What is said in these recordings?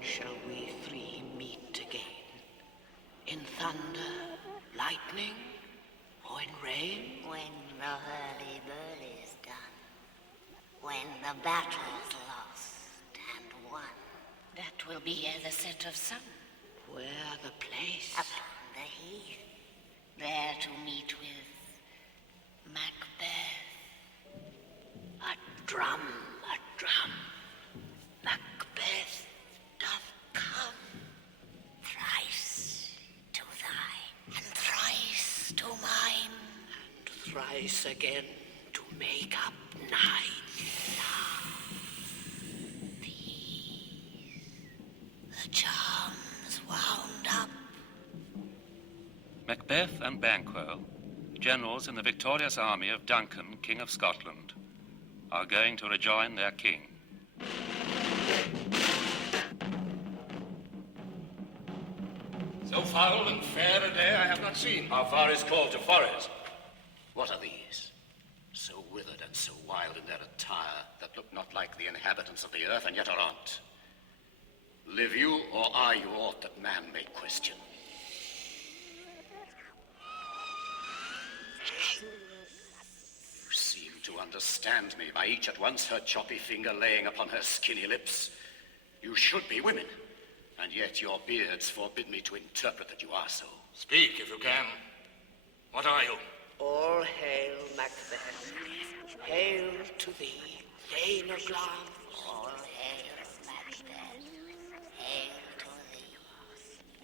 shall we three meet again? In thunder, lightning, or in rain? When the hurly-burly's done. When the battle's lost and won. That will be at the set of sun. Where the place? Upon the heath. There to meet with Macbeth. A drum, a drum. Macbeth doth come. Thrice to thine, and thrice to mine. And thrice again to make up 9. These, the charms wound up. Macbeth and Banquo, generals in the victorious army of Duncan, King of Scotland, are going to rejoin their king. So foul and fair a day I have not seen. How far is called to forest? What are these? So withered and so wild in their attire that look not like the inhabitants of the earth and yet are aught. Live you, or are you aught that man may question? You seem to understand me by each at once her choppy finger laying upon her skinny lips. You should be women, and yet your beards forbid me to interpret that you are so. Speak, if you can. What are you? All hail, Macbeth. Hail to thee, Thane of Glamis. All hail, Macbeth. Hail to thee,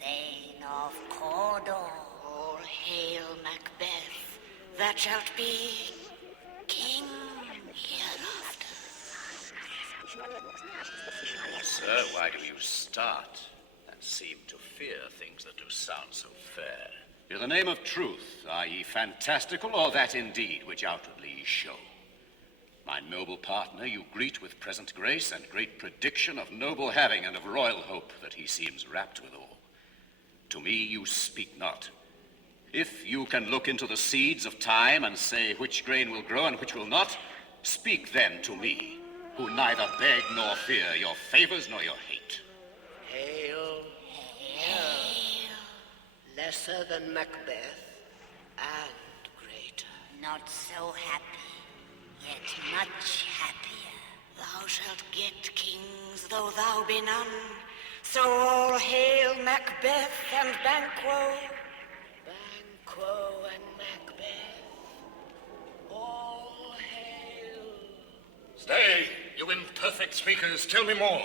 Thane of Cawdor. All hail, Macbeth. Thou shalt be king hereafter. Sir, why do you start and seem to fear things that do sound so fair? In the name of truth, are ye fantastical, or that indeed which outwardly ye show? My noble partner you greet with present grace and great prediction of noble having and of royal hope that he seems rapt withal. To me you speak not. If you can look into the seeds of time and say which grain will grow and which will not, speak then to me, who neither beg nor fear your favors nor your hate. Hail, lesser than Macbeth, and greater. Not so happy, yet much happier. Thou shalt get kings, though thou be none. So all hail Macbeth and Banquo. Banquo and Macbeth, all hail. Stay, you imperfect speakers, tell me more.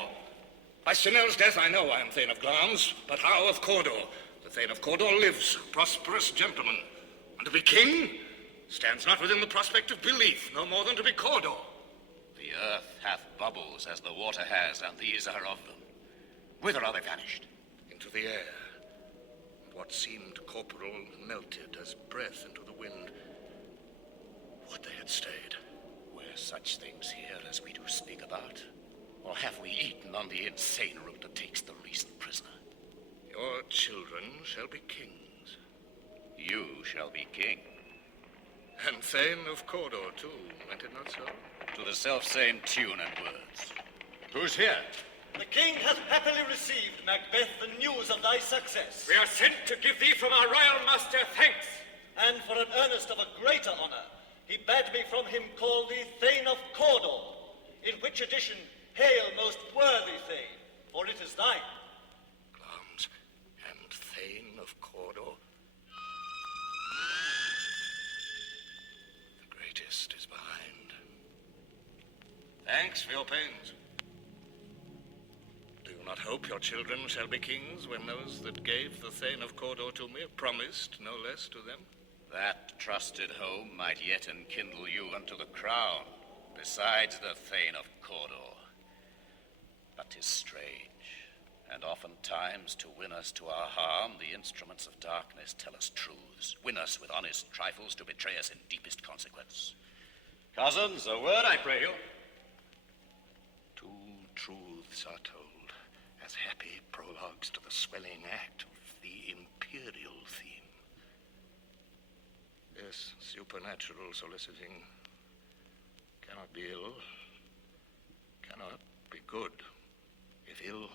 By Sinel's death I know I am Thane of Glamis, but how of Cawdor? The Thane of Cawdor lives, a prosperous gentleman. And to be king stands not within the prospect of belief, no more than to be Cawdor. The earth hath bubbles as the water has, and these are of them. Whither are they vanished? Into the air. And what seemed corporal melted as breath into the wind. Would they had stayed. Were such things here as we do speak about? Or have we eaten on the insane root that takes the reason prisoner? Your children shall be kings. You shall be king. And Thane of Cawdor, too, meant it not so? To the self-same tune and words. Who's here? The king hath happily received, Macbeth, the news of thy success. We are sent to give thee from our royal master thanks. And for an earnest of a greater honor, he bade me from him call thee Thane of Cawdor, in which addition, hail, most worthy Thane, for it is thine. Glamis and Thane of Cawdor. The greatest is behind. Thanks for your pains. Do you not hope your children shall be kings when those that gave the Thane of Cawdor to me promised no less to them? That trusted home might yet enkindle you unto the crown, besides the Thane of Cawdor. But 'tis strange, and oftentimes to win us to our harm, the instruments of darkness tell us truths, win us with honest trifles to betray us in deepest consequence. Cousins, a word, I pray you. Two truths are told, as happy prologues to the swelling act of the imperial theme. This supernatural soliciting cannot be ill, cannot be good. If ill,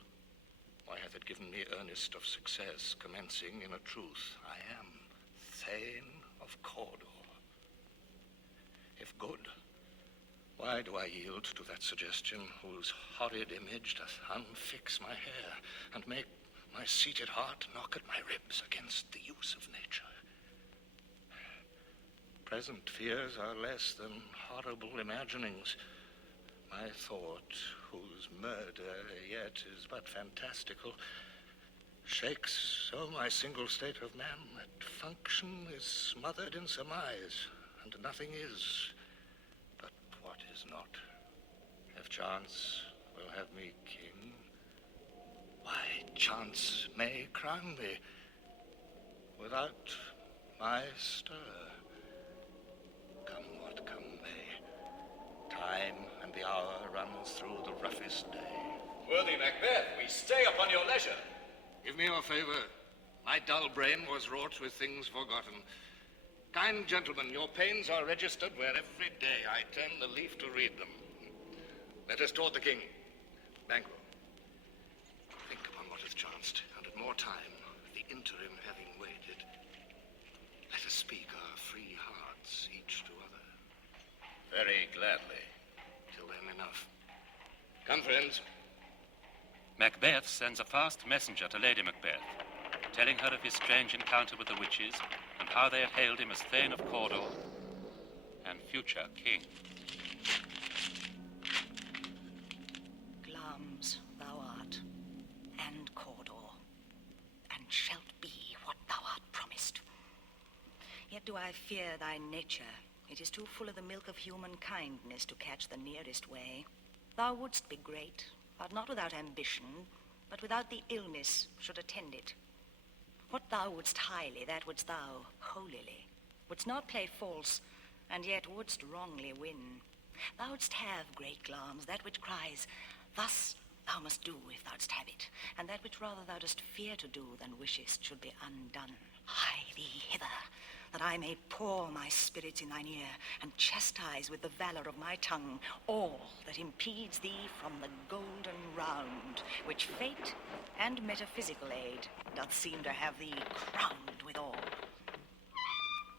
given me earnest of success, commencing in a truth. I am Thane of Cawdor. If good, why do I yield to that suggestion whose horrid image doth unfix my hair and make my seated heart knock at my ribs against the use of nature? Present fears are less than horrible imaginings. My thought, whose murder yet is but fantastical, shakes so my single state of man that function is smothered in surmise, and nothing is but what is not. If chance will have me king, why, chance may crown me without my stir. Come what come may, time and the hour runs through the roughest day. Worthy Macbeth, we stay upon your leisure. Give me your favor. My dull brain was wrought with things forgotten. Kind gentlemen, your pains are registered where every day I turn the leaf to read them. Let us toward the king. Banquo, think upon what hath chanced, and at more time, the interim having waited, let us speak our free hearts each to other. Very gladly. Till then, enough. Come, friends. Macbeth sends a fast messenger to Lady Macbeth, telling her of his strange encounter with the witches and how they had hailed him as Thane of Cawdor and future king. Glamis thou art, and Cawdor, and shalt be what thou art promised. Yet do I fear thy nature. It is too full of the milk of human kindness to catch the nearest way. Thou wouldst be great, but not without ambition, but without the illness should attend it. What thou wouldst highly, that wouldst thou holily. Wouldst not play false, and yet wouldst wrongly win. Thou wouldst have, great Glamis, that which cries, thus thou must do if thou'dst have it, and that which rather thou dost fear to do than wishest should be undone. Hie thee hither, that I may pour my spirits in thine ear, and chastise with the valor of my tongue all that impedes thee from the golden round, which fate and metaphysical aid doth seem to have thee crowned withal.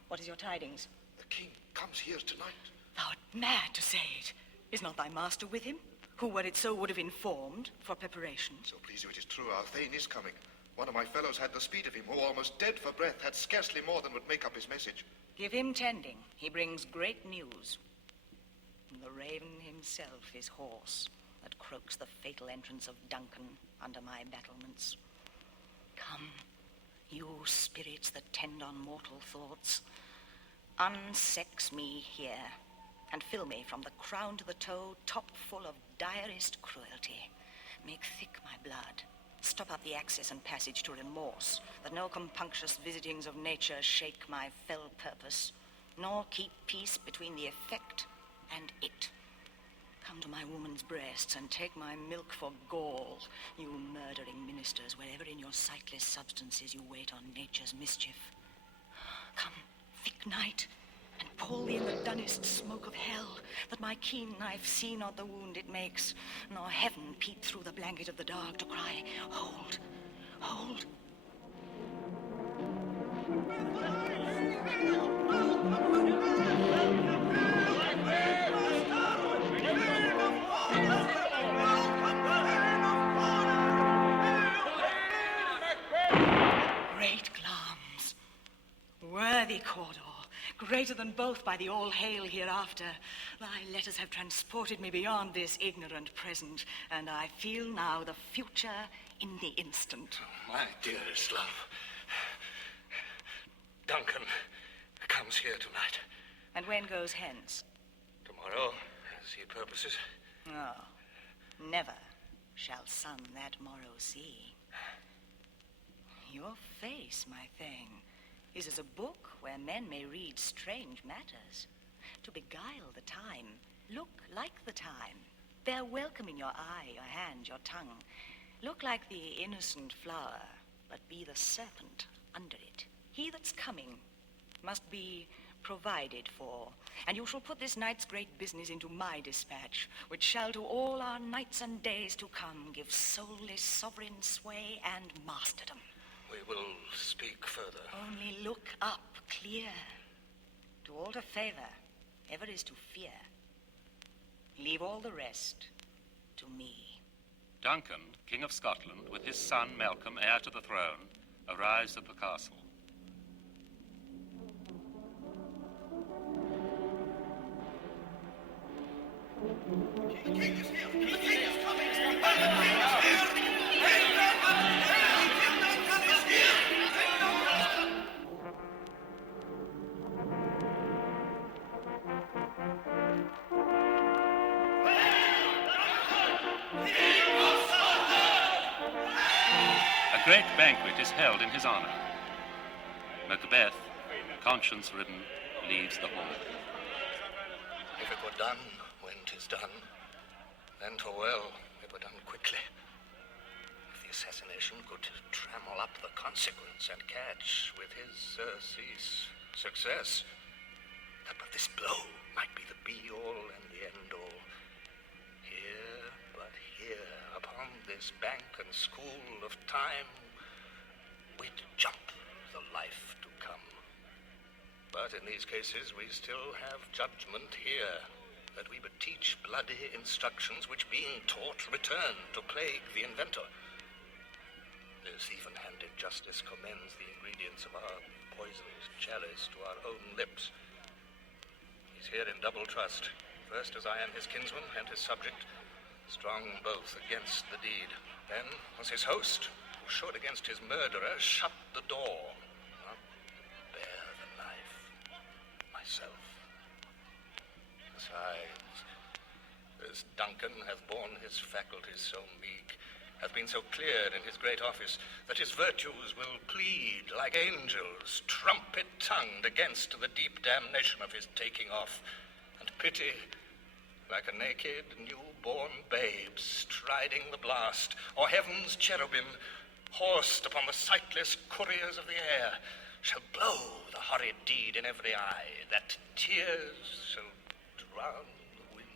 What is your tidings? The king comes here tonight. Thou art mad to say it. Is not thy master with him, who, were it so, would have informed for preparation? So please you, it is true, our Thane is coming. One of my fellows had the speed of him, who, almost dead for breath, had scarcely more than would make up his message. Give him tending. He brings great news. The raven himself is hoarse, that croaks the fatal entrance of Duncan under my battlements. Come, you spirits that tend on mortal thoughts, unsex me here, and fill me from the crown to the toe, top full of direst cruelty. Make thick my blood. Stop up the access and passage to remorse, that no compunctious visitings of nature shake my fell purpose, nor keep peace between the effect and it. Come to my woman's breasts and take my milk for gall, you murdering ministers, wherever in your sightless substances you wait on nature's mischief. Come, thick night, and pull in the dunnest smoke of hell, that my keen knife see not the wound it makes, nor heaven peep through the blanket of the dark to cry, hold, hold. Great Glamis, worthy Cawdor, greater than both by the all-hail hereafter. Thy letters have transported me beyond this ignorant present, and I feel now the future in the instant. My dearest love, Duncan comes here tonight. And when goes hence? Tomorrow, as he purposes. Oh, never shall sun that morrow see. Your face, my thing, is as a book where men may read strange matters. To beguile the time, look like the time. Bear welcome in your eye, your hand, your tongue. Look like the innocent flower, but be the serpent under it. He that's coming must be provided for, and you shall put this night's great business into my dispatch, which shall to all our nights and days to come give solely sovereign sway and masterdom. We will speak further. Only look up clear. To alter favor ever is to fear. Leave all the rest to me. Duncan, King of Scotland, with his son Malcolm, heir to the throne, arrives at the castle. A great banquet is held in his honor. Macbeth, conscience-ridden, leaves the hall. If it were done when 'tis done, then 'twere well it were done quickly. If the assassination could trammel up the consequence and catch with his surcease success, that but this blow might be the be-all and the end-all. Here, but here, upon this bank and school of time, we'd jump the life to come. But in these cases we still have judgment here, that we would teach bloody instructions which, being taught, return to plague the inventor. This even-handed justice commends the ingredients of our poisoned chalice to our own lips. He's here in double trust, first as I am his kinsman and his subject, strong both against the deed, then as his host, who should against his murderer shut the door, not bear the knife myself. Besides, as Duncan hath borne his faculties so meek, hath been so clear in his great office, that his virtues will plead like angels, trumpet-tongued against the deep damnation of his taking off, and pity like a naked new-born babe striding the blast, or heaven's cherubim, horsed upon the sightless couriers of the air, shall blow the horrid deed in every eye, that tears shall drown the wind.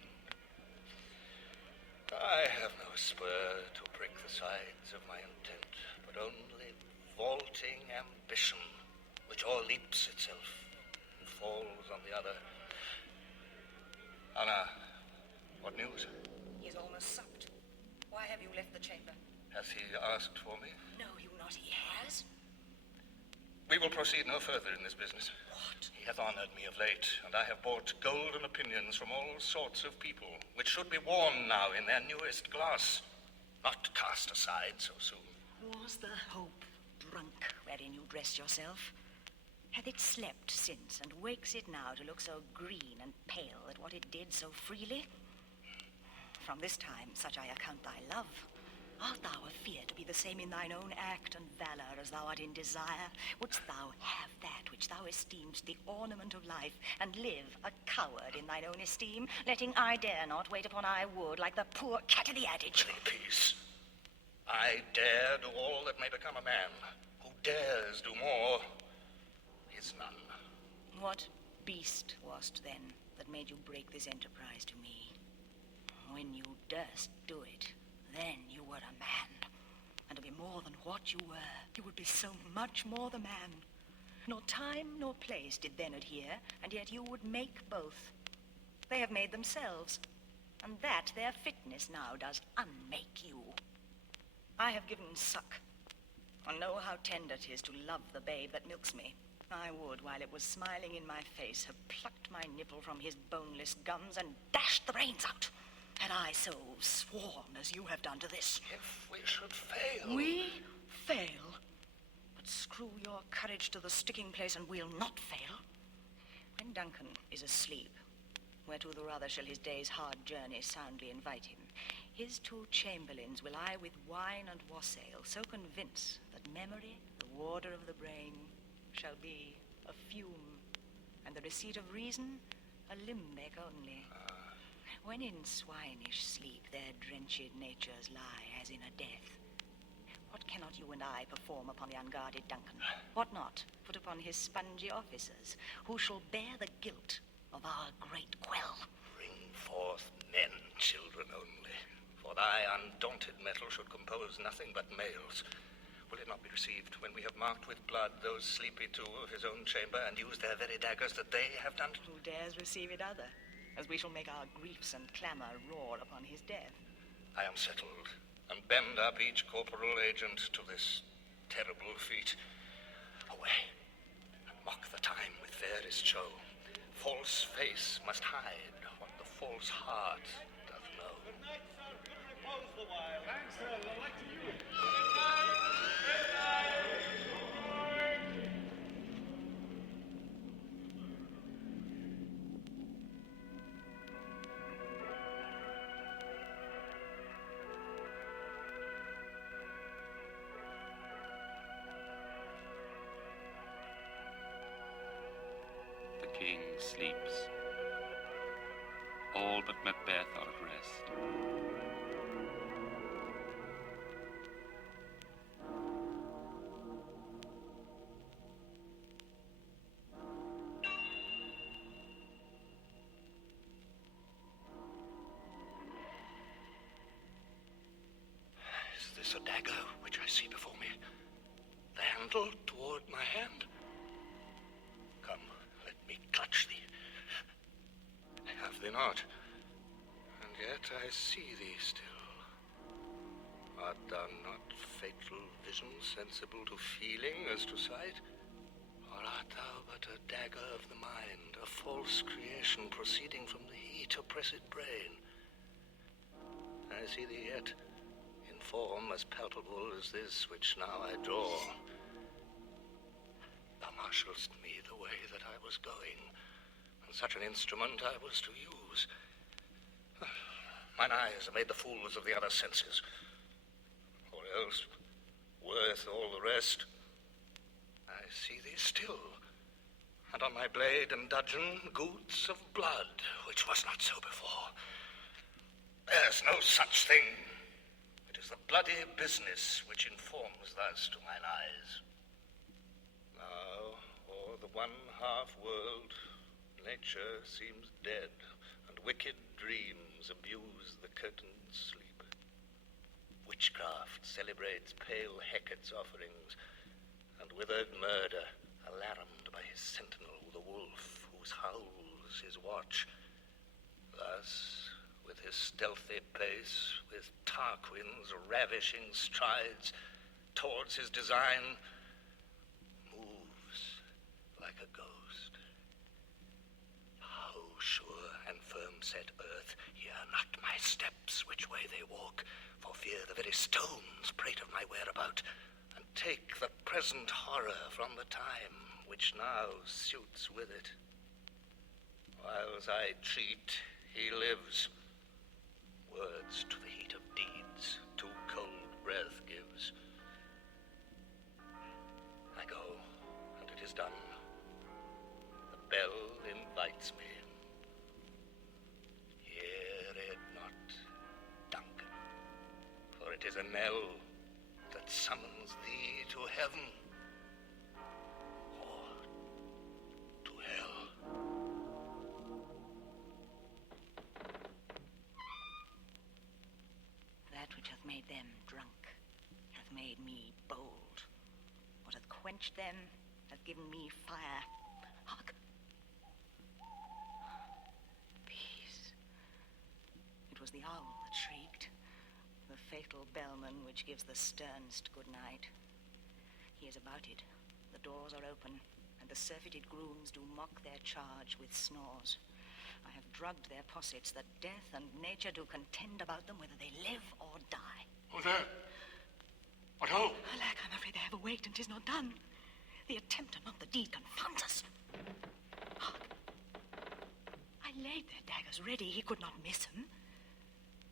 I have no spur to prick the sides of my intent, but only vaulting ambition, which o'erleaps itself and falls on the other. Anna, what news? He is almost supped. Why have you left the chamber? Hath he asked for me? Know you not he has? We will proceed no further in this business. What? He hath honored me of late, and I have bought golden opinions from all sorts of people, which should be worn now in their newest glass, not cast aside so soon. Was the hope drunk wherein you dressed yourself? Hath it slept since, and wakes it now to look so green and pale at what it did so freely? From this time, such I account thy love. Art thou afeard to be the same in thine own act and valor as thou art in desire? Wouldst thou have that which thou esteem'st the ornament of life, and live a coward in thine own esteem, letting I dare not wait upon I would, like the poor cat of the adage? Peace. I dare do all that may become a man. Who dares do more is none. What beast wast then that made you break this enterprise to me? When you durst do it, then you were a man. And to be more than what you were, you would be so much more the man. Nor time nor place did then adhere, and yet you would make both. They have made themselves, and that their fitness now does unmake you. I have given suck, and know how tender 'tis to love the babe that milks me. I would, while it was smiling in my face, have plucked my nipple from his boneless gums and dashed the brains out, had I so sworn as you have done to this. If we should fail... We fail? But screw your courage to the sticking place and we'll not fail. When Duncan is asleep, whereto the rather shall his day's hard journey soundly invite him, his two chamberlains will I with wine and wassail so convince that memory, the warder of the brain, shall be a fume, and the receipt of reason a limbeck only. When in swinish sleep their drenched natures lie as in a death, What cannot you and I perform upon the unguarded Duncan? What not put upon his spongy officers, who shall bear the guilt of our great quell? Bring forth men, children only. For thy undaunted metal should compose nothing but males. Will it not be received when we have marked with blood those sleepy two of his own chamber, and used their very daggers that they have done? Who dares receive it other, as we shall make our griefs and clamour roar upon his death? I am settled, and bend up each corporal agent to this terrible feat. Away, and mock the time with fairest show. False face must hide what the false heart doth know. Good night, sir. Good repose the while. Thanks, sir. The like to you. The king sleeps. All but Macbeth are at rest. Is this a dagger which I see before me? The handle toward my hand? Come, let me clutch thee. Have thee not, and yet I see thee still. Art thou not fatal vision, sensible to feeling as to sight? Or art thou but a dagger of the mind, a false creation proceeding from the heat oppressed brain? I see thee yet, in form as palpable as this which now I draw. Thou marshalst me the way that I was going, and such an instrument I was to use. Mine eyes have made the fools of the other senses, or else, worth all the rest, I see thee still, and on my blade and dudgeon gouts of blood, which was not so before. There's no such thing. It is the bloody business which informs thus to mine eyes. Now, o'er the one half world, nature seems dead, and wicked dreams abuse the curtained sleep. Witchcraft celebrates pale Hecate's offerings, and withered murder, alarmed by his sentinel, the wolf, whose howls his watch. Thus, with his stealthy pace, with Tarquin's ravishing strides, towards his design, moves like a ghost. How sure and firm set earth, hear not my steps, which way they walk, for fear the very stones prate of my whereabout, and take the present horror from the time which now suits with it. Whiles I treat, he lives. Words to the heat of deeds, too cold breath gives. I go, and it is done. The bell invites me. Hear it not, Duncan, for it is a knell that summons thee to heaven or to hell. That which hath made them drunk hath made me bold. What hath quenched them hath given me fire. Hark! Peace. It was the owl that shrieked, the fatal bellman which gives the sternest good night. He is about it. The doors are open, and the surfeited grooms do mock their charge with snores. I have drugged their possets that death and nature do contend about them whether they live or die. Who there? What ho? Alack, I'm afraid they have awaked, and 'tis not done. The attempt and not the deed confounds us. Hark! I laid their daggers ready. He could not miss 'em.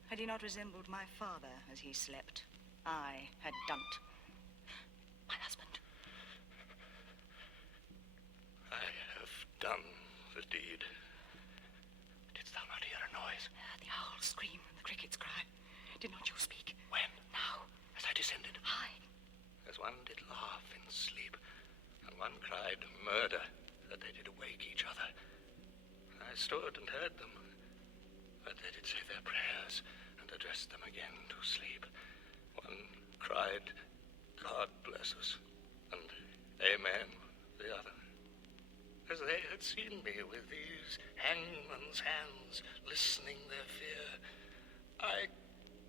Had he not resembled my father as he slept, I had done 't. My husband. I have done the deed. Didst thou not hear a noise? The owls scream and the crickets cry. Did not you speak? When? Now. As I descended. Aye. one cried murder, that they did awake each other. I stood and heard them, but they did say their prayers and addressed them again to sleep. One cried, God bless us, and Amen, the other. As they had seen me with these hangman's hands, listening their fear, I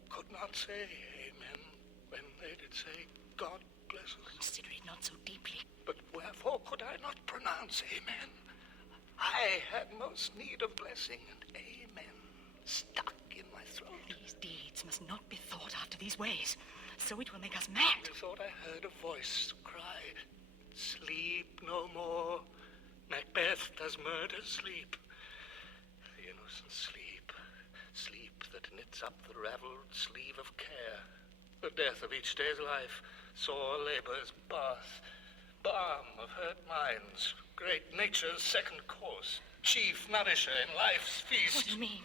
could not say Amen when they did say, God bless us. Consider it not so deeply. But wherefore could I not pronounce Amen? I had most need of blessing, and Amen stuck in my throat. These deeds must not be thought after these ways, so it will make us mad. Methought I heard a voice cry, sleep no more. Macbeth does murder sleep. The innocent sleep, sleep that knits up the ravelled sleeve of care. The death of each day's life, sore labour's bath, balm of hurt minds, great nature's second course, chief nourisher in life's feast. What do you mean?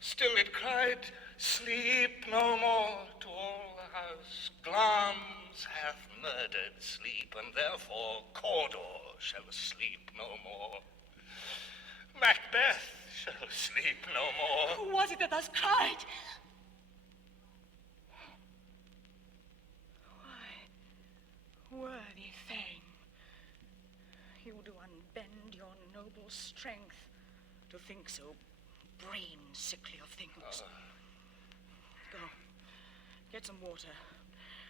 Still it cried, sleep no more to all the house. Glamis hath murdered sleep, and therefore Cawdor shall sleep no more. Macbeth shall sleep no more. Who was it that thus cried? Why, worthy Thane, you do unbend your noble strength to think so brain-sickly of things. Go, get some water,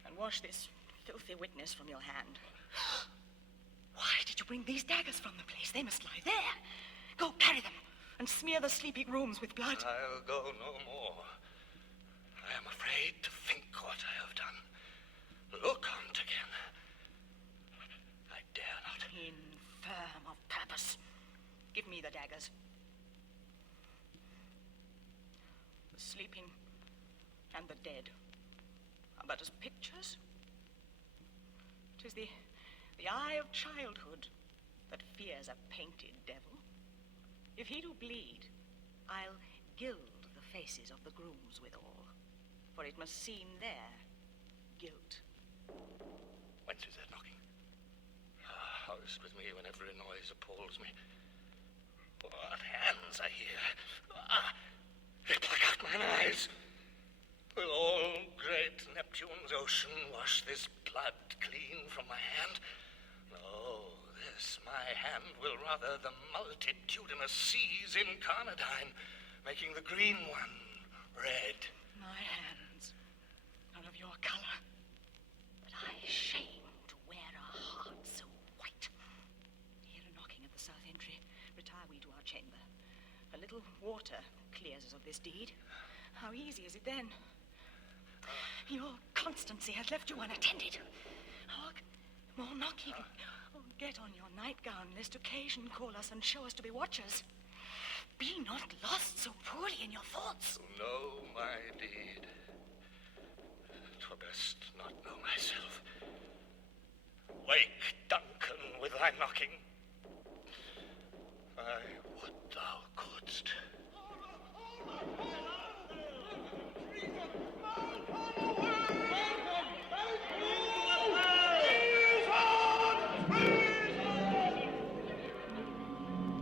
and wash this filthy witness from your hand. Why did you bring these daggers from the place? They must lie there. Go, carry them, and smear the sleeping rooms with blood. I'll go no more. I am afraid to think what I have done. Look on't again. I dare not. Infirm of purpose. Give me the daggers. The sleeping and the dead are but as pictures. 'Tis the eye of childhood that fears a painted devil. If he do bleed, I'll gild the faces of the grooms withal, for it must seem their guilt. Whence is that knocking? Housed with me when every noise appalls me. What hands I hear! They pluck out mine eyes. Will all great Neptune's ocean wash this blood clean from my hand? No, this my hand will rather the multitudinous seas incarnadine, making the green one red. My hands are of your color, but I shame to wear a heart so white. Hear a knocking at the south entry. Retire we to our chamber. A little water clears us of this deed. How easy is it then? Your constancy has left you unattended. Hark, more knocking. Oh, get on your nightgown, lest occasion call us and show us to be watchers. Be not lost so poorly in your thoughts. To know my deed, 'twere best not know myself. Wake, Duncan, with thy knocking. I would thou couldst.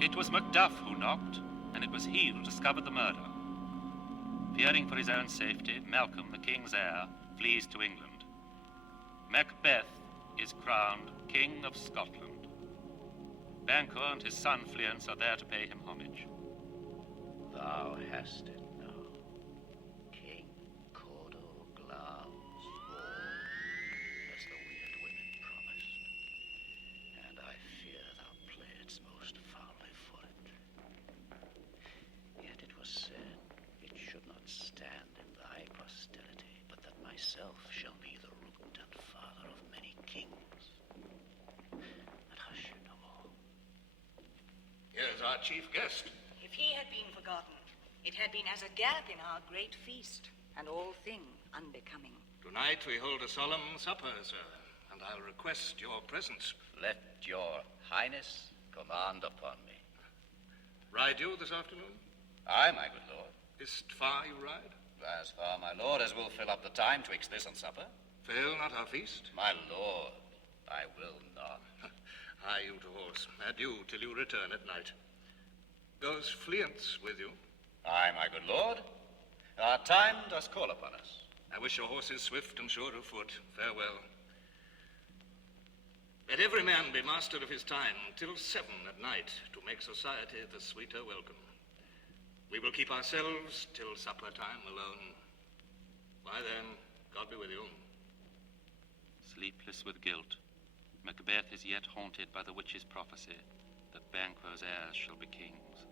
It was Macduff who knocked, and it was he who discovered the murder. Fearing for his own safety, Malcolm, the king's heir, flees to England. Macbeth is crowned King of Scotland. Banquo and his son Fleance are there to pay him homage. Thou hast it now, King Cawdor Glamis, all as the weird women promised, and I fear thou playedst most foully for it. Yet it was said it should not stand in thy posterity, but that myself shall be the root and father of many kings. But hush, no more. Here's our chief guest. If he had been forgotten, it had been as a gap in our great feast, and all thing unbecoming. Tonight we hold a solemn supper, sir, and I'll request your presence. Let your highness command upon me. Ride you this afternoon? Aye, my good lord. Is't far you ride? As far, my lord, as will fill up the time twixt this and supper. Fail not our feast. My lord, I will not. Aye, you to horse. Adieu till you return at night. Goes Fleance with you? Aye, my good lord. Our time does call upon us. I wish your horses swift and sure of foot. Farewell. Let every man be master of his time till 7 at night, to make society the sweeter welcome. We will keep ourselves till supper time alone. Why then, God be with you. Sleepless with guilt, Macbeth is yet haunted by the witch's prophecy that Banquo's heirs shall be kings.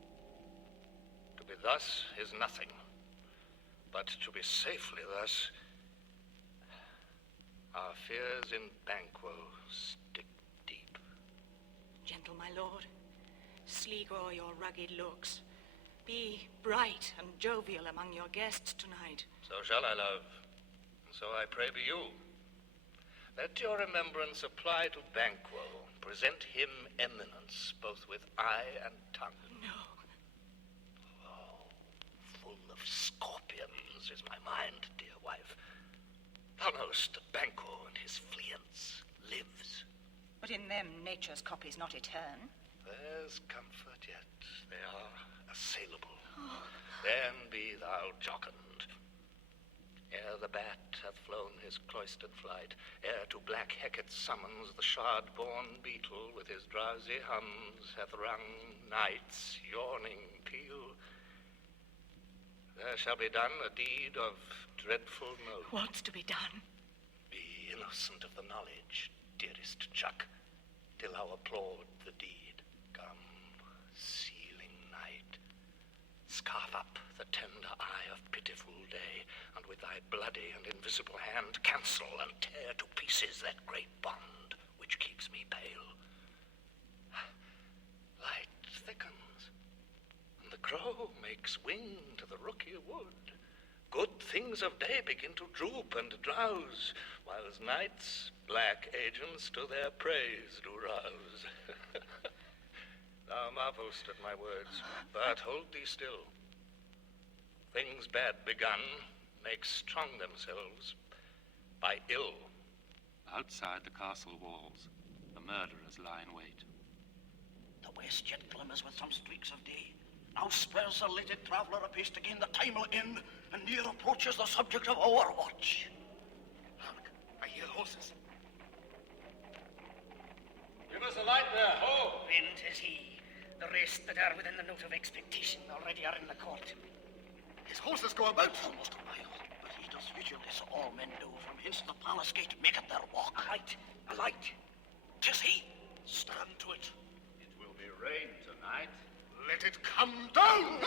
To be thus is nothing, but to be safely thus, our fears in Banquo stick deep. Gentle, my lord, sleek o'er your rugged looks. Be bright and jovial among your guests tonight. So shall I, love, and so I pray be you. Let your remembrance apply to Banquo. Present him eminence, both with eye and tongue. No. Oh, full of scorpions is my mind, dear wife. Thou knowest that Banquo and his Fleance lives. But in them nature's copy's not etern. There's comfort yet. They are assailable. Then be thou jocund. Ere the bat hath flown his cloistered flight, ere to black Hecate summons the shard-born beetle with his drowsy hums hath rung night's yawning peal, there shall be done a deed of dreadful note. What's to be done? Be innocent of the knowledge, dearest Chuck, till thou applaud the deed. Come, sealing night, scarf up the tender eye of pitiful day, and with thy bloody and invisible hand cancel and tear to pieces that great bond which keeps me pale. Light thickens, and the crow makes wing to the rooky wood. Good things of day begin to droop and drowse, whiles night's black agents to their praise do rouse. Thou marvelst at my words, but hold thee still. Things bad begun make strong themselves by ill. Outside the castle walls, the murderers lie in wait. The west yet glimmers with some streaks of day. Now spurs the lighted traveller apace to gain the time will end, and near approaches the subject of our watch. Hark, I hear horses. Give us a light there, ho! Then 'tis he. The rest that are within the note of expectation already are in the court. His horses go about. Almost a mile, but he does vigilance, so all men do. From hence the palace gate maketh their walk. A light, a light. 'Tis he. Stand to it. It will be rain tonight. Let it come down!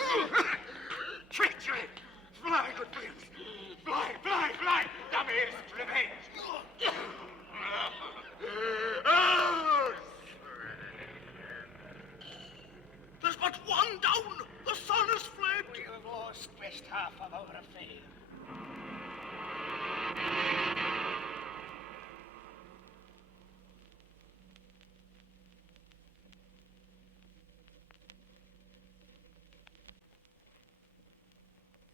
Treachery! Fly, good prince! Fly, fly, fly! Thou mayest revenge! There's but one down. The sun is fled. We have lost best half of our affair.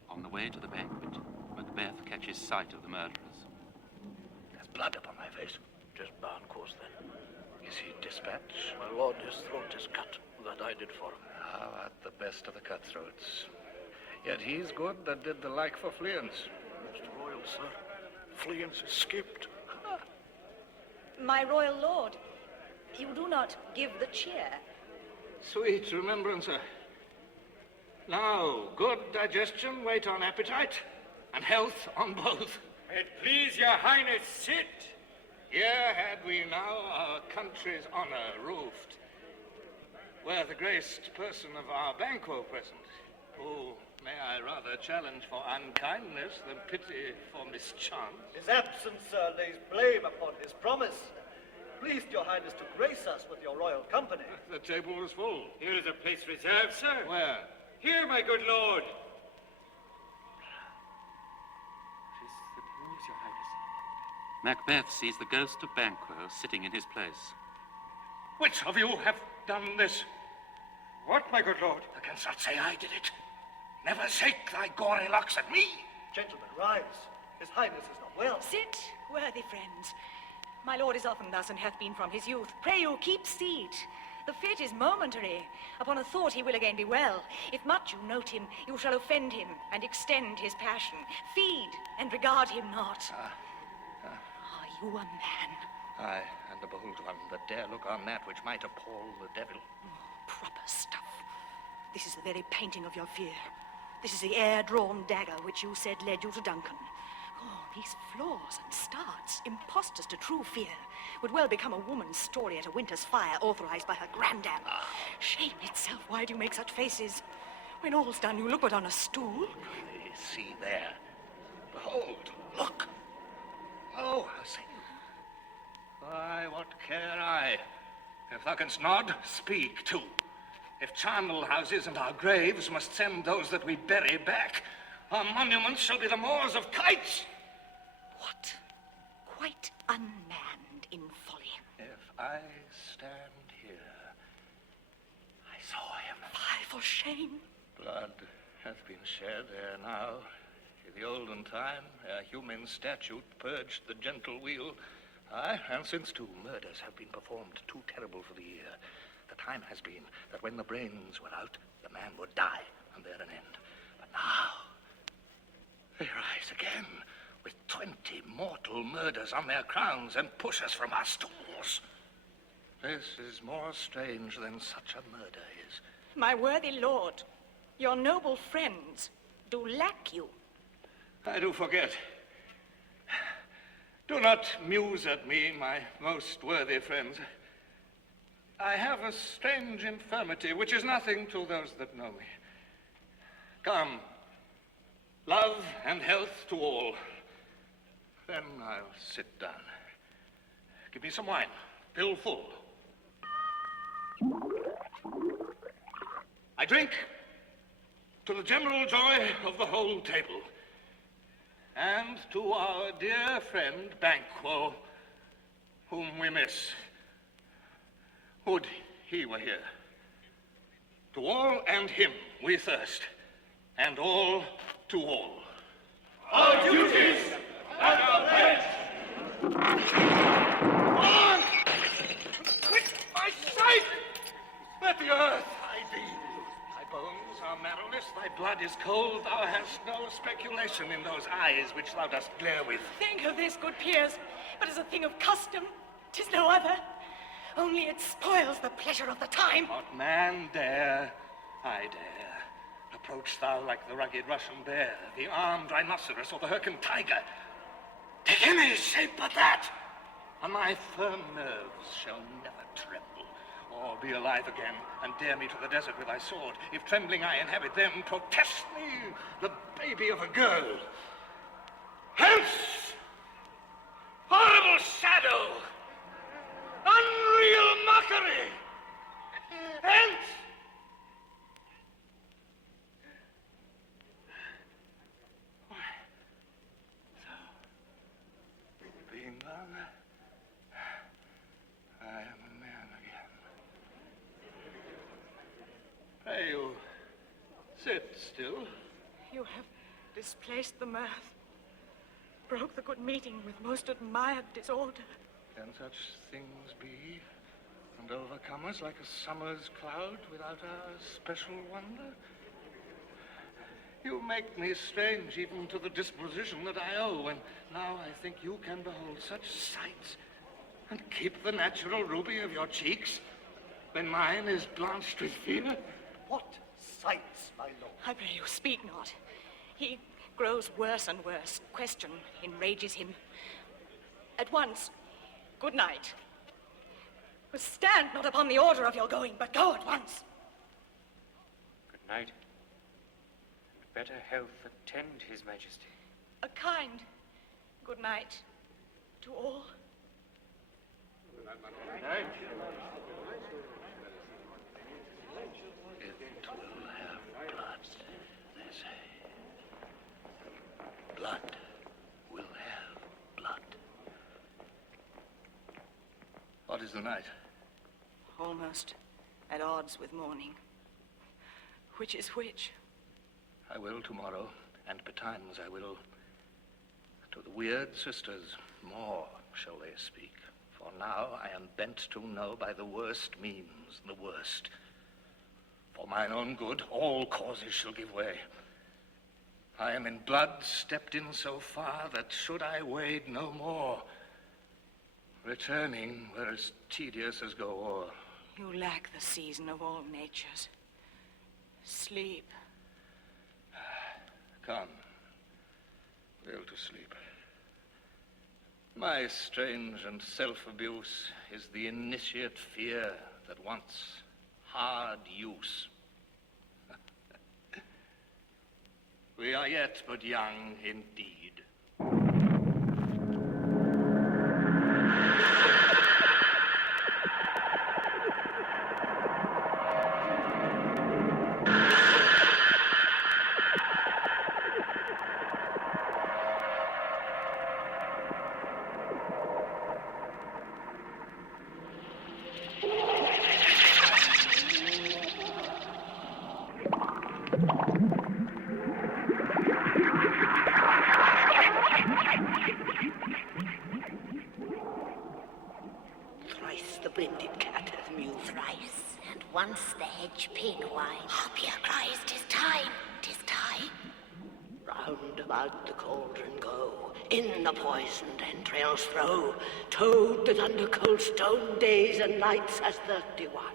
On the way to the banquet, Macbeth catches sight of the murderers. There's blood upon thy face. Just Banquo's then. Is he dispatched? My lord, his throat is cut. That I did for him. Thou art the best of the cutthroats. Yet he's good that did the like for Fleance. Most royal, sir. Fleance escaped. My royal lord, you do not give the cheer. Sweet remembrancer. Now, good digestion wait on appetite, and health on both. It please your highness, sit. Here had we now our country's honor roofed, were the graced person of our Banquo present, who may I rather challenge for unkindness than pity for mischance. His absence, sir, lays blame upon his promise. Pleased your highness to grace us with your royal company. The table was full. Here is a place reserved, sir. Where? Here, my good lord. Tis the news, your highness. Macbeth sees the ghost of Banquo sitting in his place. Which of you have done this? What, my good lord? Thou canst not say I did it. Never shake thy gory locks at me. Gentlemen, rise. His highness is not well. Sit, worthy friends. My lord is often thus, and hath been from his youth. Pray you, keep seat. The fit is momentary. Upon a thought he will again be well. If much you note him, you shall offend him, and extend his passion. Feed, and regard him not. Are you a man? Aye, and a bold one that dare look on that which might appall the devil. Proper stuff. This is the very painting of your fear. This is the air-drawn dagger which you said led you to Duncan. Oh, these flaws and starts, impostors to true fear, would well become a woman's story at a winter's fire authorized by her granddam. Shame itself, why do you make such faces? When all's done, you look but on a stool. See there. Behold, look. Oh, how say you? Why, what care I? If thou canst nod, speak too. If charnel houses and our graves must send those that we bury back, our monuments shall be the moors of kites. What? Quite unmanned in folly. If I stand here, I saw him. Fie for shame. Blood hath been shed ere now. In the olden time, ere human statute purged the gentle wheel. Aye, and since too, murders have been performed too terrible for the ear. The time has been that when the brains were out, the man would die, and there an end. But now, they rise again, with 20 mortal murders on their crowns, and push us from our stools. This is more strange than such a murder is. My worthy lord, your noble friends do lack you. I do forget. Do not muse at me, my most worthy friends. I have a strange infirmity, which is nothing to those that know me. Come, love and health to all. Then I'll sit down. Give me some wine, fill full. I drink to the general joy of the whole table, and to our dear friend Banquo, whom we miss. Would he were here. To all and him we thirst, and all to all. Our duties and our pledge. On! Quit my sight! Let the earth hide thee. Thy bones are marrowless, thy blood is cold. Thou hast no speculation in those eyes which thou dost glare with. Think of this, good peers, but as a thing of custom, 'tis no other. Only it spoils the pleasure of the time. What man dare? I dare. Approach thou like the rugged Russian bear, the armed rhinoceros, or the Hyrcan tiger. Take any shape but that, and my firm nerves shall never tremble, or be alive again, and dare me to the desert with thy sword. If trembling I inhabit them, protest me, the baby of a girl. Hence! Horrible shadow! Unreal mockery! Hence! Why, so, being long, I am a man again. Pray you, sit still. You have displaced the mirth, broke the good meeting with most admired disorder. Can such things be, and overcome us like a summer's cloud without our special wonder? You make me strange even to the disposition that I owe, and now I think you can behold such sights and keep the natural ruby of your cheeks when mine is blanched with fever. What sights, my lord? I pray you, speak not. He grows worse and worse. Question enrages him. At once, good night. Stand not upon the order of your going, but go at once. Good night. And better health attend his majesty. A kind good night to all. It will have blood, they say. Blood will have blood. What is the night? Almost at odds with morning. Which is which? I will tomorrow, and betimes I will. To the weird sisters, more shall they speak. For now I am bent to know by the worst means the worst. For mine own good, all causes shall give way. I am in blood stepped in so far that should I wade no more, returning were as tedious as go o'er. You lack the season of all natures. Sleep. Come, will to sleep. My strange and self-abuse is the initiate fear that wants hard use. We are yet but young indeed. Thrice the brinded cat hath mewed. Thrice, and once the hedge pig whined. Harpier cries, 'tis time, 'tis time. Round about the cauldron go, in the poisoned entrails throw. Toad that under cold stone days and nights has 31.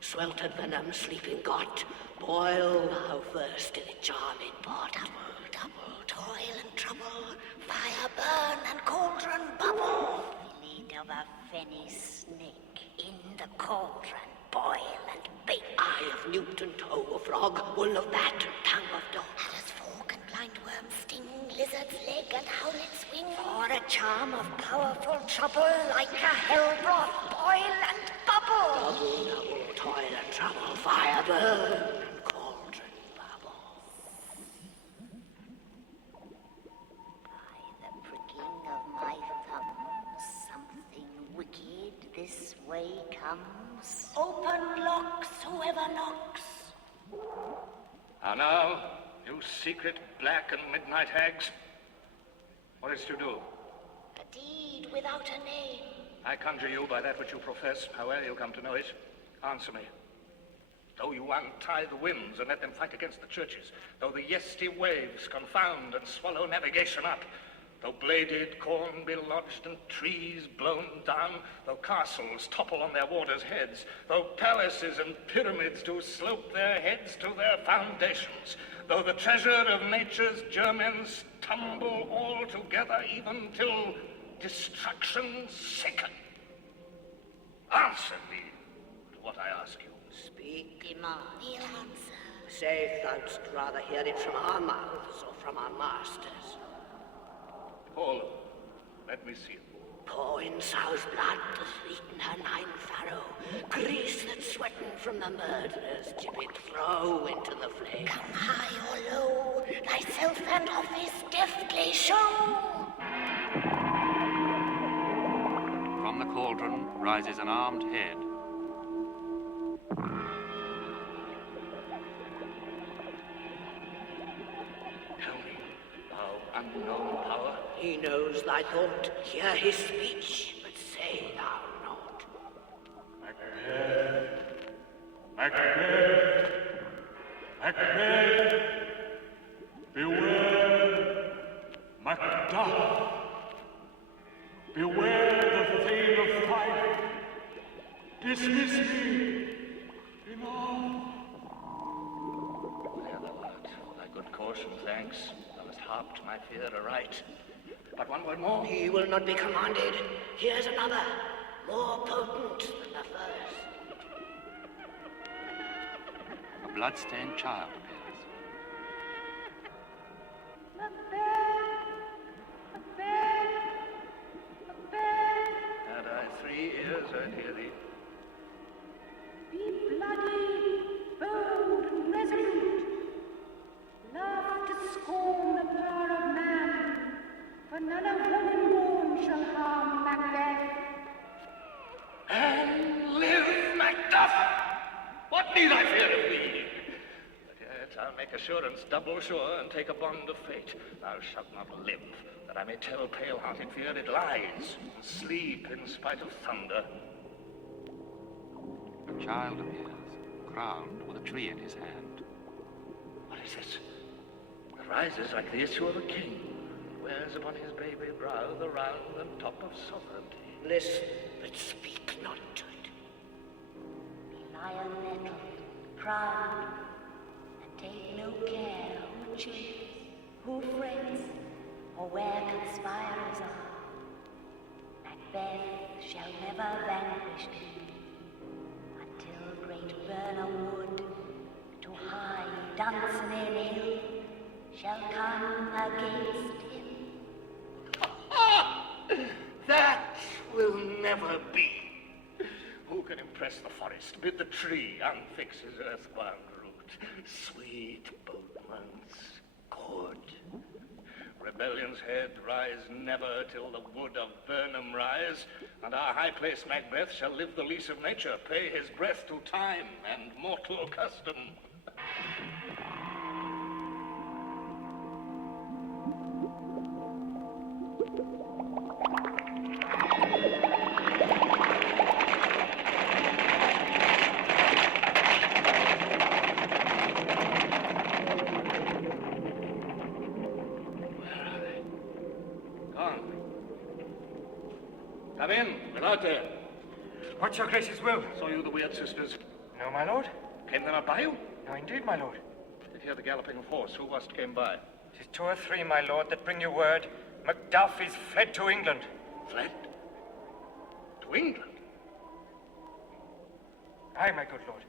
Sweltered venom sleeping got, boil thou first in a charming pot. Double, double, toil and trouble, fire burn and cauldron bubble. Fillet of a fenny snake in the cauldron, boil and bake. Eye of newt and toe of frog, wool of bat and tongue of dog. Adder's fork and blindworm sting, lizard's leg and howlet's wing. For a charm of powerful trouble, like a hell broth, boil and bubble. Double, double, toil and trouble, fire burn and cauldron bubble. By the pricking of my thumb, something wicked this way comes. Open locks, whoever knocks. And now, you secret black and midnight hags, what is to do? A deed without a name. I conjure you by that which you profess, however you come to know it, answer me. Though you untie the winds and let them fight against the churches, though the yesty waves confound and swallow navigation up, though bladed corn be lodged and trees blown down, though castles topple on their warders' heads, though palaces and pyramids do slope their heads to their foundations, though the treasure of nature's germens tumble all together even till destruction sicken. Answer me to what I ask you. Speak. Demand. He'll answer. Say thou'dst rather hear it from our mouths or from our masters. Paul, let me see it. Pour in sow's blood that's eaten her 9 farrow. Grease that's sweating from the murderer's gibbet throw into the flame. Come high or low, thyself and office deftly show. From the cauldron rises an armed head. Tell me, thou unknown power, He knows thy thought. Hear his speech, but say thou not. Macbeth! Macbeth! Macbeth! Beware! Macduff! Beware the Thane of Fife! Dismiss me! Enough! there thou art. Thy good caution, thanks. Thou hast harped my fear aright. But one word more. He will not be commanded. Here's another, more potent than the first. A blood-stained child appears. Had I 3 ears, I'd hear thee. Be bloody, bold, and resolute. Laugh to scorn the power of man, for none of woman born shall harm Macbeth. And live, Macduff! What need I fear of thee? But yet I'll make assurance double sure, and take a bond of fate. Thou shalt not live, that I may tell pale-hearted fear it lies, and sleep in spite of thunder. A child appears, crowned with a tree in his hand. What is this? It rises like the issue of a king, wears upon his baby brow the round and top of sovereignty. Listen, but speak not to it. Lion nettled, proud, and take no care who cheats, who frets, or where conspirers are. Macbeth shall never vanquish him, until great Burnham Wood, to high Dunsinane Hill, shall come against him. That will never be. Who can impress the forest, bid the tree unfix his earthbound root? Sweet boatmans, good. Rebellion's head rise never till the wood of Burnham rise, and our high-placed Macbeth shall live the lease of nature, pay his breath to time and mortal custom. Come in, without there. What's your grace's will? Saw you the weird sisters? No, my lord. Came they not by you? No, indeed, my lord. Did hear the galloping of horse. Who was't came by? 'Tis 2 or 3, my lord, that bring you word. Macduff is fled to England. Fled? To England? Aye, my good lord.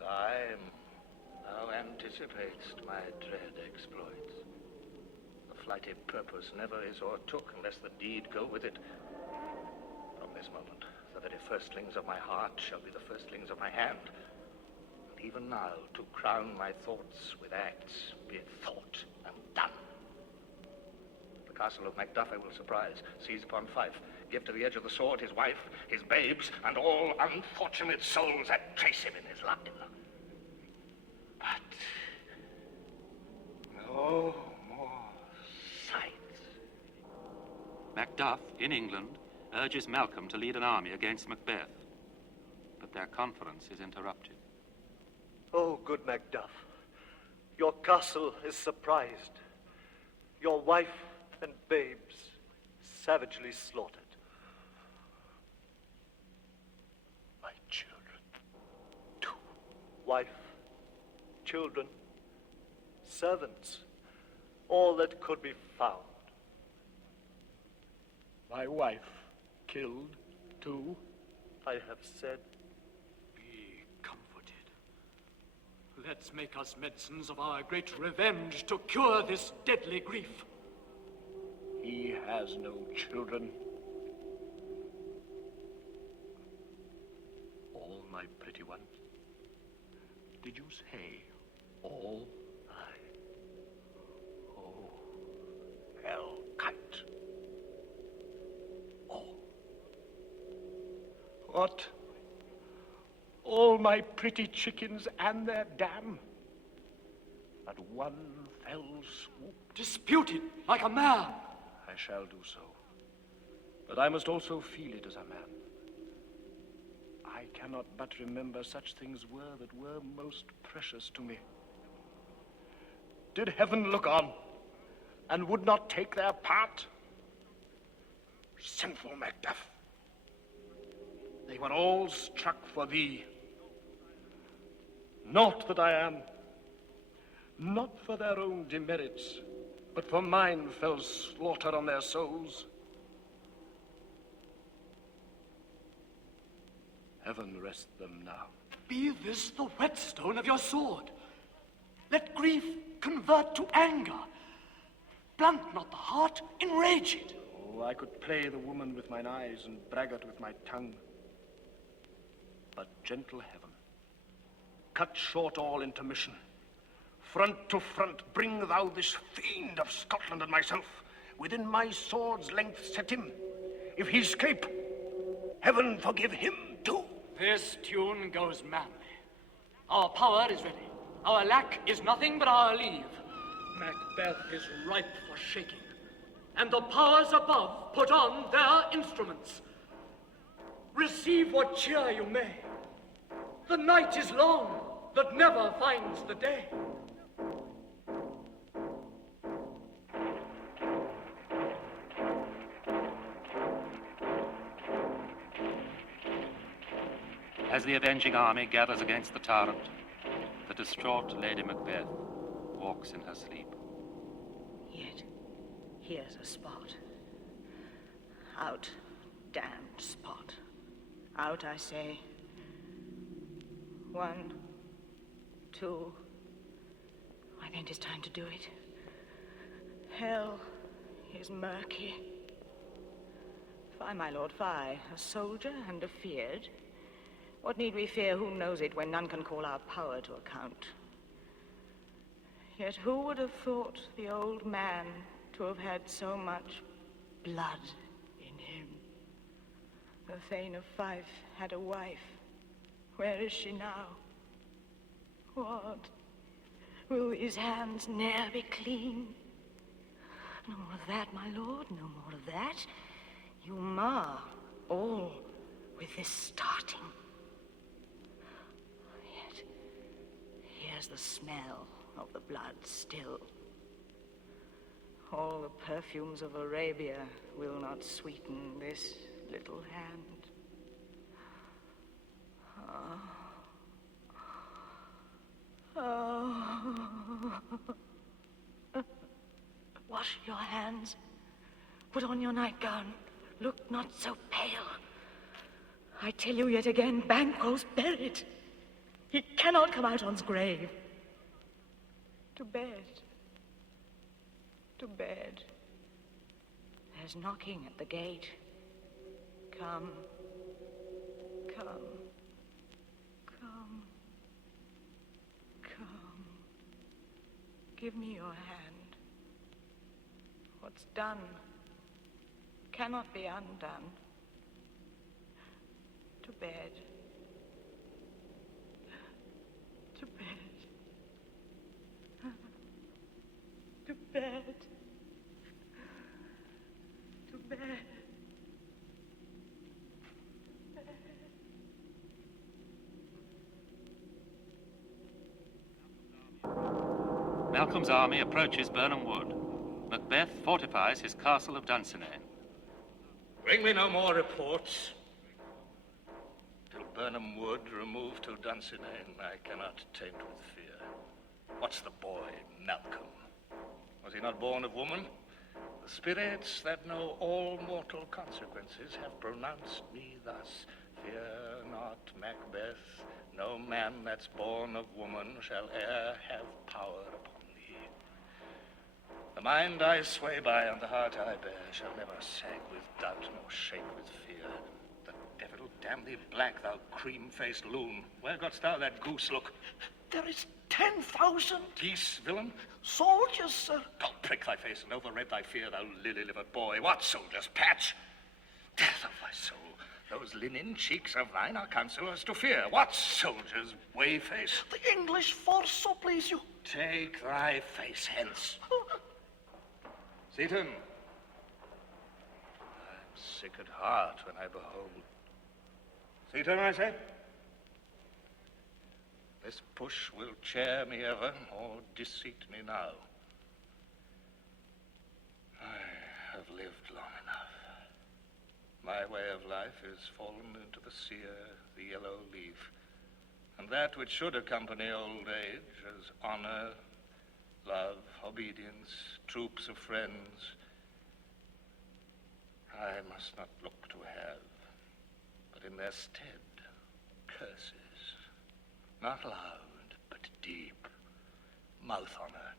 Time, thou anticipatest my dread exploits. The flighty purpose never is o'ertook unless the deed go with it. From this moment, the very firstlings of my heart shall be the firstlings of my hand. And even now, to crown my thoughts with acts, be it thought and done. The castle of Macduff I will surprise, seize upon Fife, give to the edge of the sword his wife, his babes, and all unfortunate souls that trace him in his line. But no more sights. Macduff, in England, urges Malcolm to lead an army against Macbeth. But their conference is interrupted. Oh, good Macduff, your castle is surprised. Your wife and babes savagely slaughtered. My children, too. Wife, children, servants, all that could be found. My wife killed, too. I have said, Be comforted. Let's make us medicines of our great revenge to cure this deadly grief. He has no children. All, my pretty one. Did you say all? Aye. Oh, hell kite. All. What? All my pretty chickens and their dam? At one fell swoop. Disputed like a man. I shall do so. But I must also feel it as a man. I cannot but remember such things were that were most precious to me. Did heaven look on and would not take their part? Sinful Macduff. They were all struck for thee. Not that I am, not for their own demerits, but for mine fell slaughter on their souls. Heaven rest them now. Be this the whetstone of your sword. Let grief convert to anger. Blunt not the heart, enrage it. Oh, I could play the woman with mine eyes and braggart with my tongue. But gentle heaven, cut short all intermission. Front to front, bring thou this fiend of Scotland and myself. Within my sword's length set him. If he escape, heaven forgive him too. This tune goes manly. Our power is ready. Our lack is nothing but our leave. Macbeth is ripe for shaking, and the powers above put on their instruments. Receive what cheer you may. The night is long that never finds the day. As the avenging army gathers against the tyrant, the distraught Lady Macbeth walks in her sleep. Yet, here's a spot. Out, damned spot. Out, I say. 1, 2. I think it's time to do it. Hell is murky. Fie, my lord, fie. A soldier and afeard. What need we fear? Who knows it when none can call our power to account? Yet who would have thought the old man to have had so much blood in him? The Thane of Fife had a wife. Where is she now? What? Will his hands ne'er be clean? No more of that, my lord, no more of that. You mar all with this starting. Yet, here's the smell of the blood still. All the perfumes of Arabia will not sweeten this little hand. Wash your hands. Put on your nightgown. Look not so pale. I tell you yet again, Banquo's buried. He cannot come out on's grave. To bed. To bed. There's knocking at the gate. Come. Come. Come. Come. Give me your hand. What's done cannot be undone. To bed. To bed. To bed. To bed. Malcolm's army approaches Birnam Wood. Macbeth fortifies his castle of Dunsinane. Bring me no more reports. Till Birnam Wood remove to Dunsinane, I cannot taint with fear. What's the boy, Malcolm? Was he not born of woman? The spirits that know all mortal consequences have pronounced me thus. Fear not, Macbeth. No man that's born of woman shall e'er have power upon thee. The mind I sway by and the heart I bear shall never sag with doubt nor shake with fear. The devil damn thee black, thou cream-faced loon. Where gotst thou that goose look? There is 10,000 Peace, villain. soldiers, sir. Go prick thy face and overred thy fear, thou lily-livered boy. What soldiers, Patch? Death of thy soul. Those linen cheeks of thine are counselors to fear. What soldiers, Wayface? The English force, so please you. Take thy face hence. Seaton. I'm sick at heart when I behold. Seaton, I say. This push will chair me ever, or deceit me now. I have lived long enough. My way of life is fallen into the sere, the yellow leaf, and that which should accompany old age as honor, love, obedience, troops of friends, I must not look to have, but in their stead, curses, not loud, but deep, mouth honor,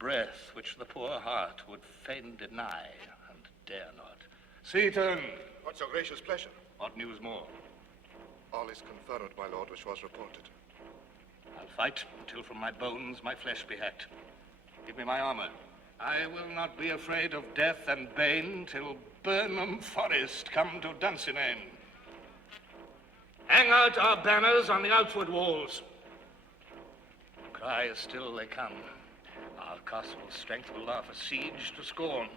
breath which the poor heart would fain deny and dare not. Seaton! What's your gracious pleasure? What news more? All is confirmed, my lord, which was reported. I'll fight until from my bones my flesh be hacked. Give me my armor. I will not be afraid of death and bane till Birnam Forest come to Dunsinane. Hang out our banners on the outward walls. cry still they come. Our castle's strength will laugh a siege to scorn.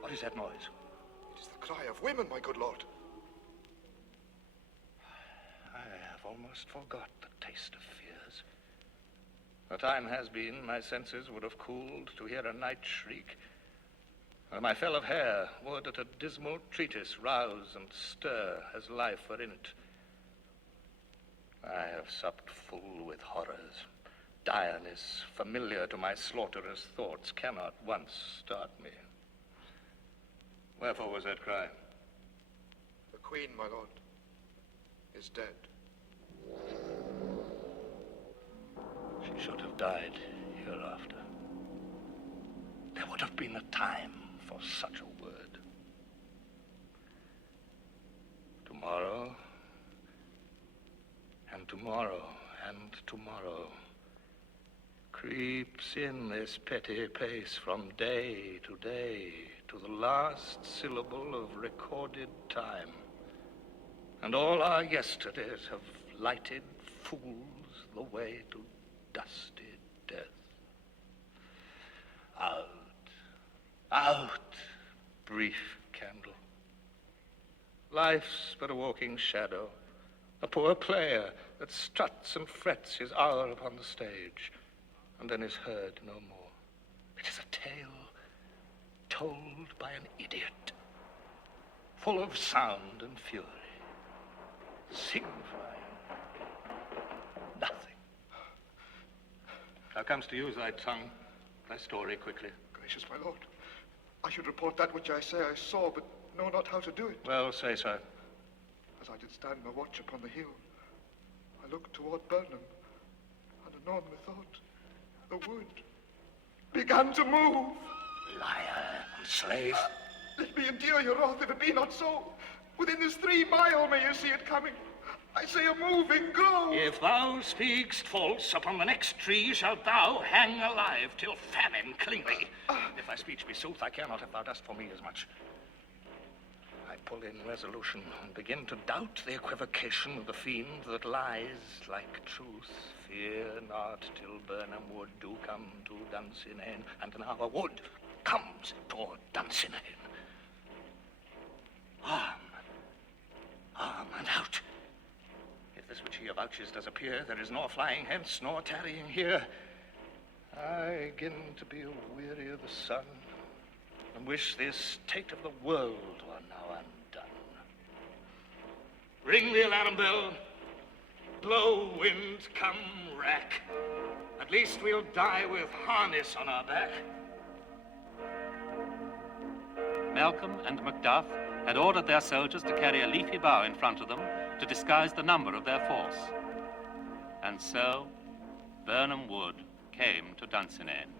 What is that noise? It is the cry of women, my good lord. I have almost forgot the taste of fears. The time has been, my senses would have cooled to hear a night shriek. And my fell of hair would at a dismal treatise rouse and stir as life were in it. I have supped full with horrors. Direness, familiar to my slaughterous thoughts, cannot once start me. Wherefore was that cry? The queen, my lord, is dead. She should have died hereafter. There would have been a time for such a word. Tomorrow, and tomorrow, and tomorrow creeps in this petty pace from day to day to the last syllable of recorded time. And all our yesterdays have lighted fools the way to dusty death. Out, out, brief candle. Life's but a walking shadow, a poor player that struts and frets his hour upon the stage, and then is heard no more. It is a tale told by an idiot, full of sound and fury, signifying nothing. Thou comes to use thy tongue, thy story quickly. Gracious my lord, I should report that which I say I saw, but know not how to do it. Well, say so. As I did stand my watch upon the hill, I looked toward Burnham, and anon methought the wood began to move. Liar and slave. Let me endure your wrath if it be not so. Within this 3 mile may you see it coming. I say a moving grove. If thou speak'st false, upon the next tree shalt thou hang alive till famine cling thee. If thy speech be sooth, I care not if thou dost for me as much. I pull in resolution and begin to doubt the equivocation of the fiend that lies like truth. Fear not till Burnham Wood do come to Dunsinane, and now a wood comes toward Dunsinane. Arm, and out. If this which he avouches does appear, there is nor flying hence, nor tarrying here. I begin to be weary of the sun, and wish the estate of the world were now undone. Ring the alarm bell, blow, wind, come, rack. At least we'll die with harness on our back. Malcolm and Macduff had ordered their soldiers to carry a leafy bough in front of them to disguise the number of their force. And so, Burnham Wood came to Dunsinane.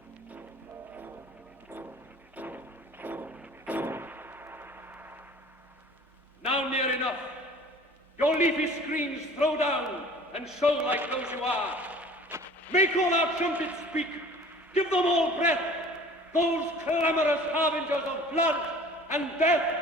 Now near enough. Your leafy screens throw down and show like those you are. Make all our trumpets speak. Give them all breath. Those clamorous harbingers of blood and death.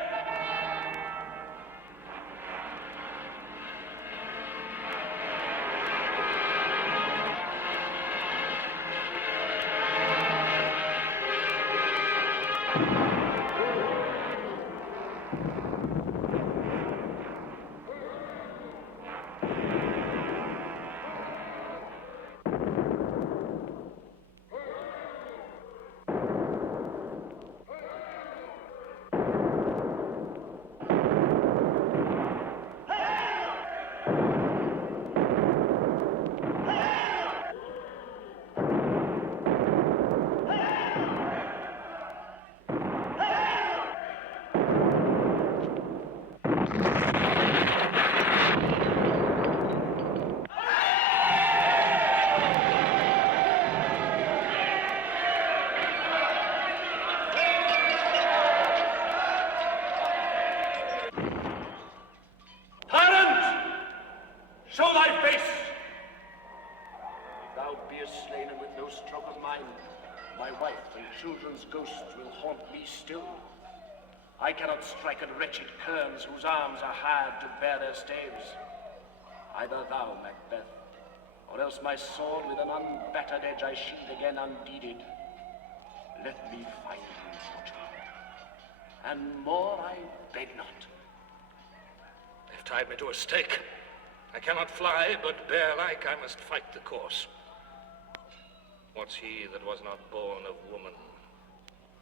Ghosts will haunt me still. I cannot strike at wretched kerns whose arms are hard to bear their staves. Either thou, Macbeth, or else my sword with an unbattered edge I sheathe again undeeded. Let me find you, Potter, and more I beg not. They've tied me to a stake. I cannot fly, but bear-like I must fight the course. What's he that was not born of woman?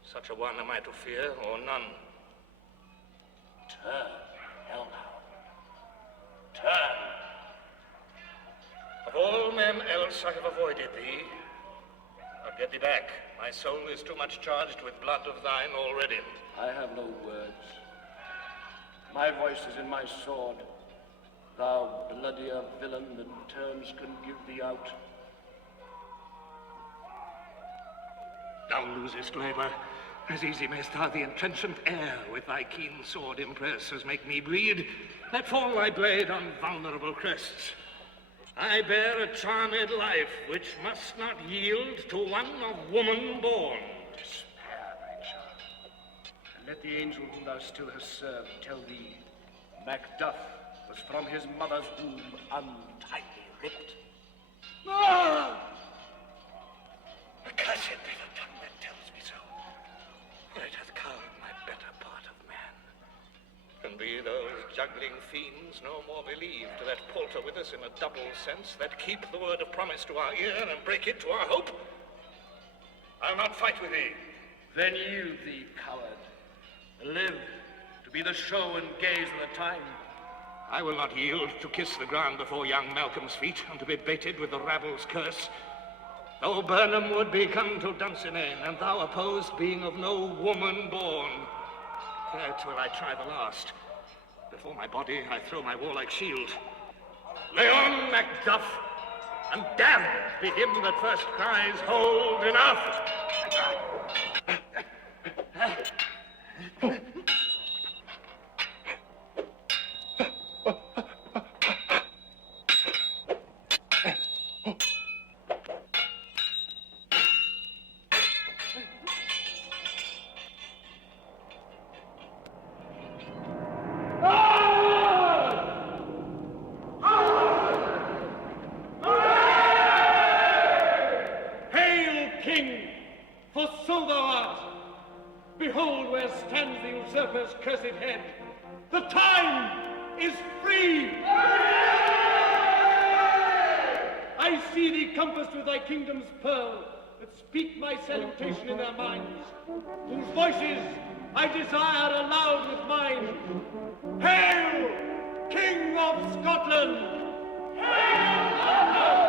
Such a one am I to fear, or none? Turn, hellhound. Turn. Of all men else I have avoided thee. I'll get thee back. My soul is too much charged with blood of thine already. I have no words. My voice is in my sword. Thou bloodier villain than terms can give thee out. Thou losest labour. As easy mayst thou the entrenchant air with thy keen sword impress as make me bleed. Let fall thy blade on vulnerable crests. I bear a charmed life which must not yield to one of woman born. Despair, my child, and let the angel whom thou still hast served tell thee Macbeth was from his mother's womb untimely ripped. Ah! Accursed be the tongue that tells me so, for it hath cowed my better part of man. Can be those juggling fiends no more believed that palter with us in a double sense, that keep the word of promise to our ear and break it to our hope? I'll not fight with thee. Then yield thee, coward. Live to be the show and gaze of the time. I will not yield to kiss the ground before young Malcolm's feet, and to be baited with the rabble's curse. Though Burnham would be come to Dunsinane, and thou opposed being of no woman born, yet will I try the last. Before my body I throw my warlike shield. Lay on, Macduff, and damned be him that first cries, hold enough! Behold where stands the usurper's cursed head. The time is free! I see thee compassed with thy kingdom's pearl, that speak my salutation in their minds, whose voices I desire aloud with mine. Hail, King of Scotland! Hail, London!